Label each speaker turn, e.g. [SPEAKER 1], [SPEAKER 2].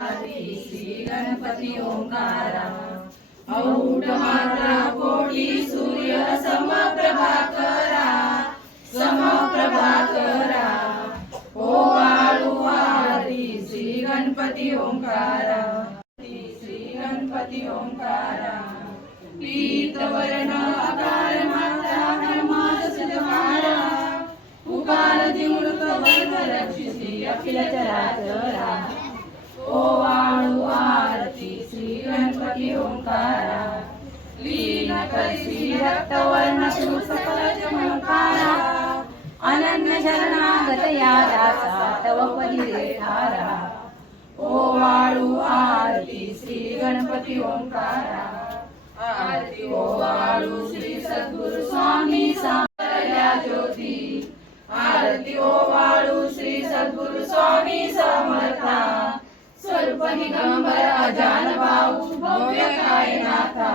[SPEAKER 1] श्री गणपती ओंकारा औट मात्रा कोटी सूर्य समाप्रभा करा ओ वाळू आरती श्री गणपती ओंकारा श्री गणपती ओंकारा रक्तवर्ण सकल अनन्य शरणागत दासा तव पदी रेठारा ओ वाळू आरती श्री गणपती ओंकारा आरती ओ वाळू श्री सद्गुरु स्वामी सामया ज्योती आरती ओ वाळू श्री सद्गुरु स्वामी समर्था स्वरूप दिगंबर अजान भाऊ भव्य काय नाथा